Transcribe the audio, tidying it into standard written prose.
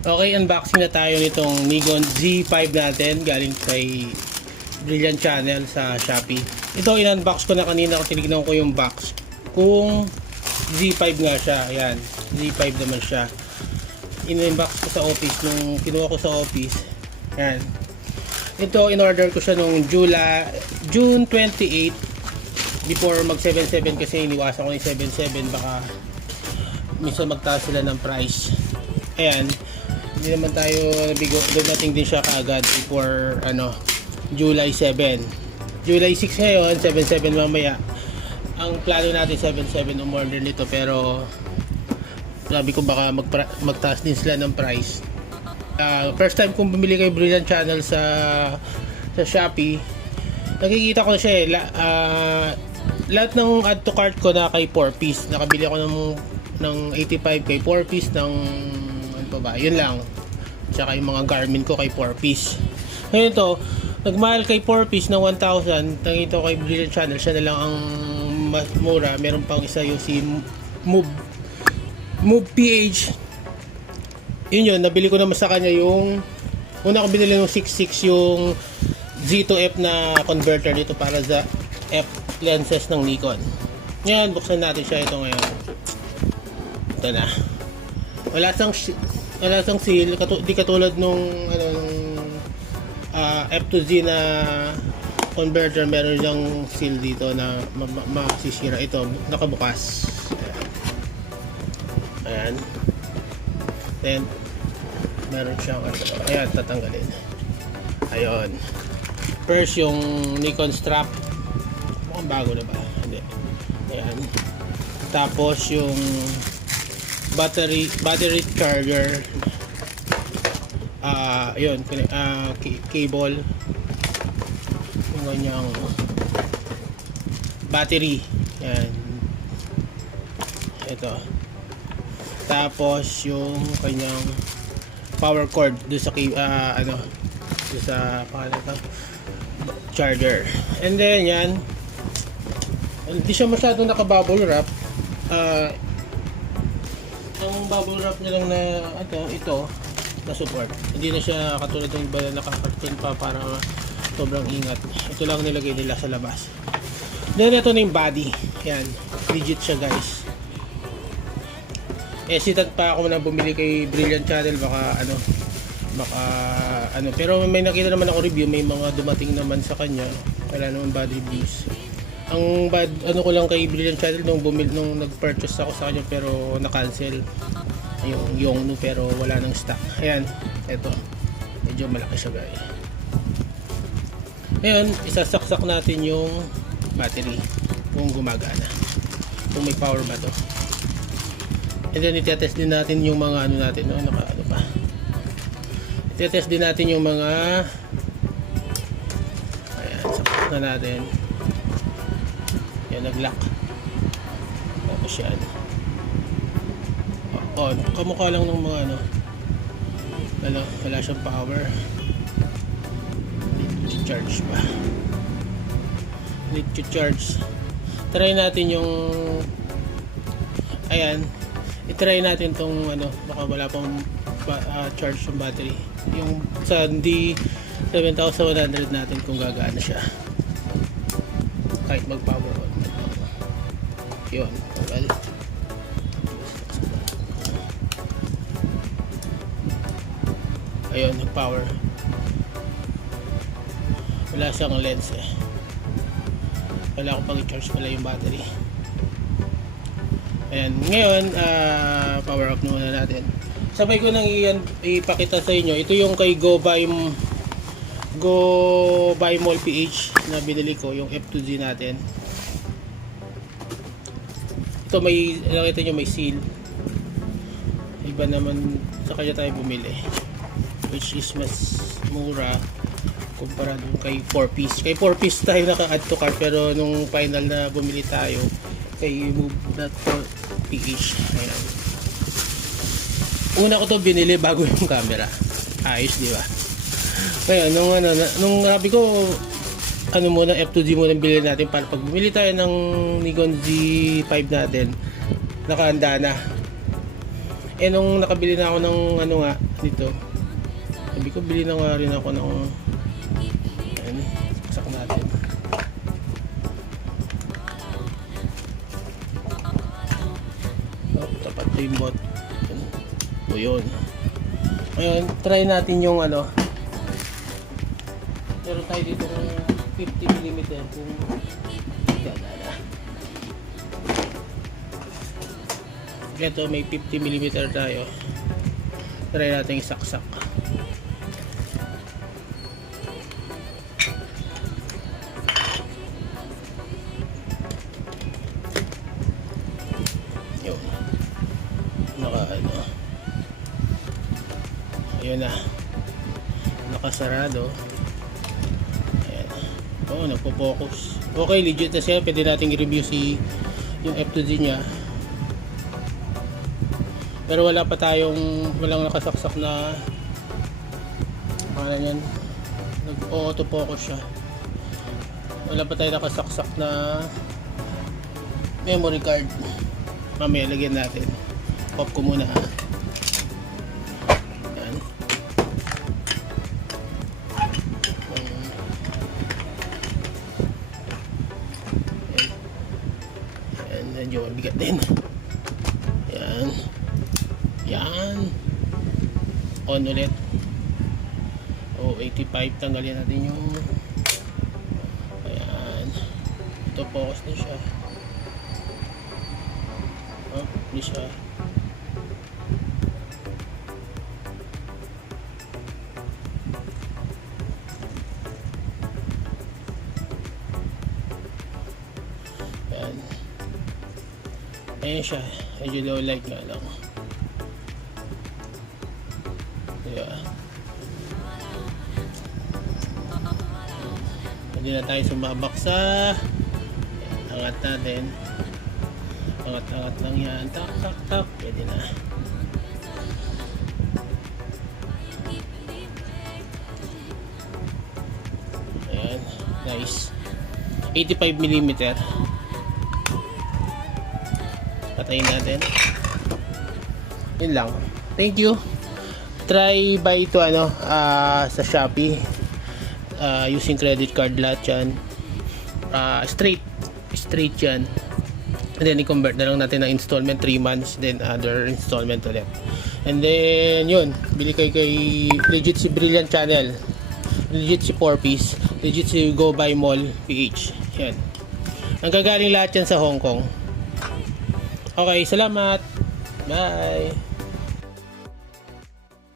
Okay, unboxing na tayo nitong Nikon Z5 natin galing kay Brilliant Channel sa Shopee. Ito in-unbox ko na kanina, tinignan ko yung box kung Z5 nga siya. Ayan, Z5 naman siya. In-unbox ko sa office nung kinuha ko sa office. Ayan. Ito in-order ko siya nung June 28 before mag 77 kasi iniwasan ko yung 77 baka minsan magtaas sila ng price. Ayan. Hindi naman tayo nabigo, dumating din siya kaagad before July 7. July 6 ngayon, 77 mamaya. Ang plano natin 77 umorder nito, pero sabi ko baka magtaas din sila ng price. First time kong bumili kay Brilliant Channel sa Shopee. Nakikita ko siya lahat ng add to cart ko na kay 4 piece. Nakabili ako ng 85 kay 4 piece ng yun lang. Tsaka yung mga Garmin ko kay 4 piece. Ngayon ito, nagmahal kay 4 piece ng 1,000. Tangito kay Brilliant Channel, siya na lang ang mas mura. Meron pang isa yung si Move PH. Yun, nabili ko naman sa kanya yung una ko binili ng 66 yung Z2F na converter dito para sa F lenses ng Nikon. Ngayon, buksan natin siya ito ngayon. Ito na. Wala sang seal, di katulad nung F2Z na converter, meron siyang seal dito na masisira. Ito nakabukas. Ayan. Then meron siyang ayan, tatanggalin. Ayun. First yung Nikon strap. Mukhang bago na ba? Hindi. Ayan. Tapos yung battery charger, yun, cable, yung kanyang battery, yan, ito. Tapos yung kanyang power cord doon sa doon sa charger. And then yan, hindi siya masyadong naka-bubble wrap. Ang bubble wrap na lang na ito na support. Hindi na siya katulad ng iba na nakakarton pa para sobrang ingat. Ito lang nilagay nila sa labas. Then ito na yung body. Yan, legit siya guys. Hesitant pa ako na bumili kay Brilliant Channel, baka pero may nakita naman ako review, may mga dumating naman sa kanya. Wala naman bad reviews. Ang bad ko lang kay Brilliant Channel nung nag-purchase ako sa kanya pero na-cancel yung Yongnuo, pero wala nang stock. Ayan, eto. Medyo malaki siya guys. Ayan, isasaksak natin yung battery kung gumagana. Kung may power ba to. And then itetest din natin yung mga natin, pa. Itetest din natin yung mga ayan, saksak na natin. Yan, nag-lock. Tapos yan. On. Kamukha lang ng mga wala siyang power. Need to charge pa. Need to charge. Try natin yung ayan. I-try natin tong baka wala pang charge yung battery. Yung sa D7100 natin kung gagana siya. Kahit mag-power on. Yun, well, ayun, nag-power. Wala siyang lens wala akong pag-charge pala yung battery. Ayan, ngayon power off muna natin. Sabay ko nang ipakita sa inyo, ito yung kay Go Buy Mall PH na binili ko, yung F2Z natin. Ito nakita nyo may seal. Iba naman sa kanya tayo bumili, which is mas mura kumpara dun kay 4 piece. Kay 4 piece tayo naka-add to cart, pero nung final na bumili tayo kay Move that 4 PH. Ayan. Una ko to binili bago yung camera. Ayos, di ba? Kaya nung sabi ko muna F2Z muna bilhin natin para pag bumili tayo ng Nikon Z5 natin, nakahanda na. nung nakabili na ako ng ano nga dito, sabi ko bili na nga rin ako ng saksak natin. Tapat to yung bot. O yun. Ngayon, try natin yung ano. Meron tayo dito ng 50mm kung gagana. Ito may 50mm tayo. Try natin isaksak. Yun. Ano. Ayun na. Nakasarado. Ayan. Oo, nagpo-focus. Okay, legit na siya. Pwede natin i-review yung F2Z nya. Pero walang nakasaksak na pangalan yan. Nag-auto-focus siya. Wala pa tayo nakasaksak na memory card. Mamaya lagyan natin. Pop ko muna ha. Yan. Yan, medyo mabigat din. Yan. Yan. On ulit. 85. Tanggalin natin yung ayan. Ito focus na siya. Hindi siya. Ayan. Ayan siya. Medyo low light nga lang. Yeah. Hindi na tayo sumabak sa angat natin. Angat-angat lang yan. Tak, tak, tak. Pwede na. Ayan. Nice. 85mm. Patayin natin. Yun lang. Thank you. Try buy ito sa Shopee. Using credit card lahat yan. Straight yan. And then i-convert na lang natin ng installment 3 months, then other installment ulit. And then yun, bili kayo kay legit si Brilliant Channel, legit si 4Piece, legit si Go Buy Mall PH. Yan. Nanggagaling lahat yan sa Hong Kong. Okay, salamat. Bye.